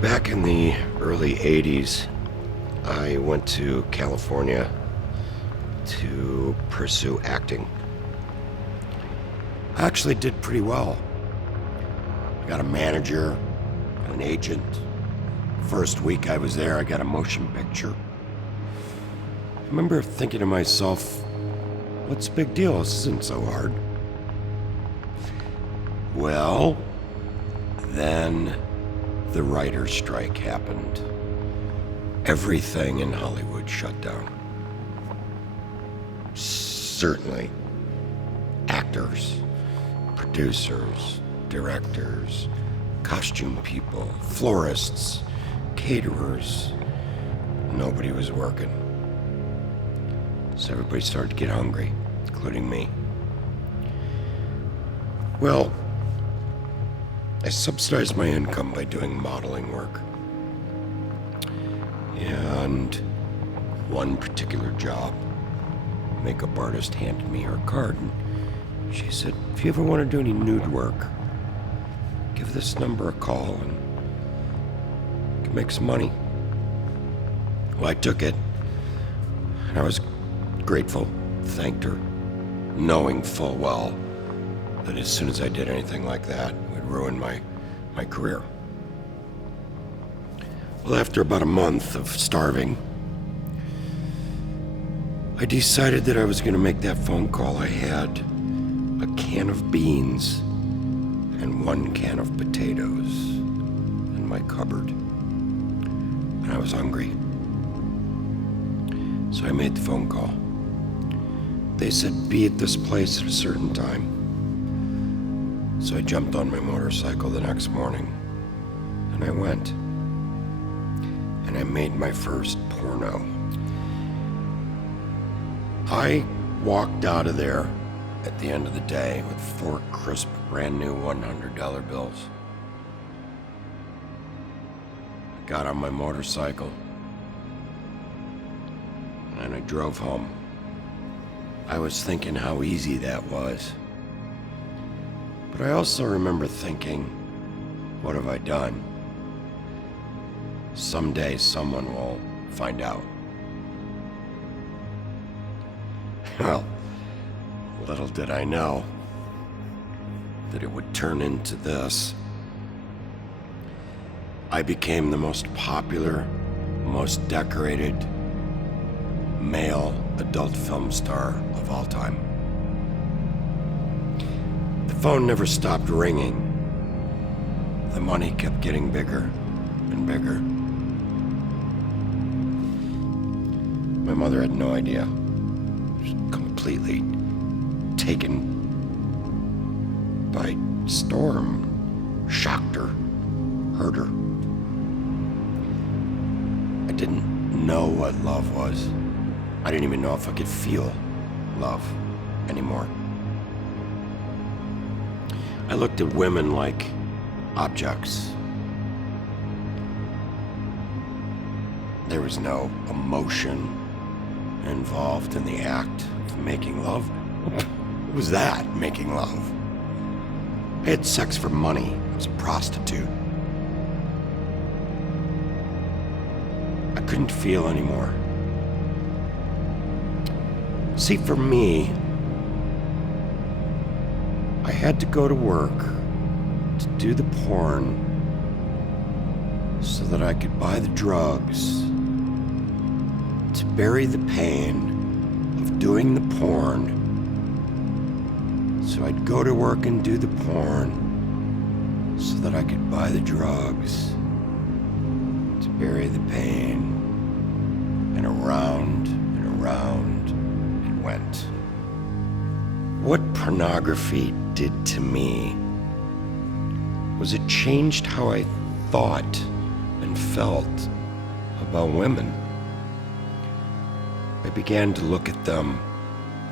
Back in the early 80s, I went to California to pursue acting. I actually did pretty well. I got a manager, got an agent. First week I was there, I got a motion picture. I remember thinking to myself, what's the big deal? This isn't so hard. Well, then the writer's strike happened. Everything in Hollywood shut down. Certainly, actors, producers, directors, costume people, florists, caterers. Nobody was working. So everybody started to get hungry, including me. Well, I subsidized my income by doing modeling work. And one particular job, makeup artist handed me her card and she said, if you ever want to do any nude work, give this number a call and you can make some money. Well, I took it and I was grateful, thanked her, knowing full well that as soon as I did anything like that, it would ruin my career. Well, after about a month of starving, I decided that I was going to make that phone call. I had a can of beans and one can of potatoes in my cupboard, and I was hungry. So I made the phone call. They said, be at this place at a certain time. So I jumped on my motorcycle the next morning, and I went. And I made my first porno. I walked out of there at the end of the day with 4 crisp, brand new $100 bills. I got on my motorcycle, and I drove home. I was thinking how easy that was. But I also remember thinking, what have I done? Someday someone will find out. Well, little did I know that it would turn into this. I became the most popular, most decorated male adult film star of all time. The phone never stopped ringing. The money kept getting bigger and bigger. My mother had no idea. She was completely taken by storm, shocked her, hurt her. I didn't know what love was. I didn't even know if I could feel love anymore. I looked at women like objects. There was no emotion involved in the act of making love. What was that, making love? I had sex for money. I was a prostitute. I couldn't feel anymore. See, for me, I had to go to work to do the porn so that I could buy the drugs to bury the pain of doing the porn. So I'd go to work and do the porn so that I could buy the drugs to bury the pain. And around it went. What pornography did to me was it changed how I thought and felt about women. I began to look at them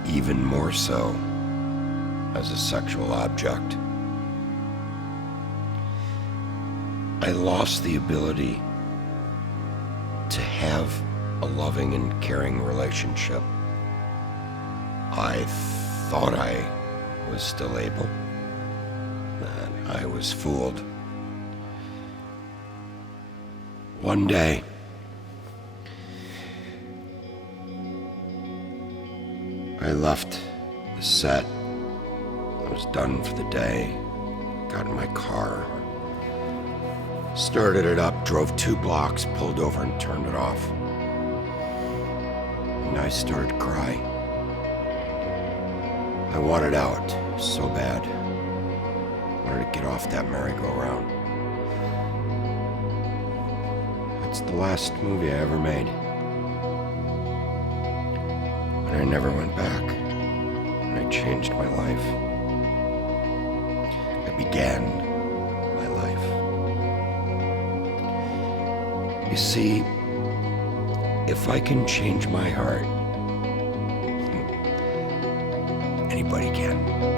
even more so as a sexual object. I lost the ability to have a loving and caring relationship. I thought I was still able, and I was fooled. One day, I left the set. I was done for the day. Got in my car, started it up, drove 2 blocks, pulled over and turned it off. And I started to cry. I wanted out so bad. I wanted to get off that merry-go-round. It's the last movie I ever made. And I never went back. And I changed my life. I began my life. You see, if I can change my heart, anybody can.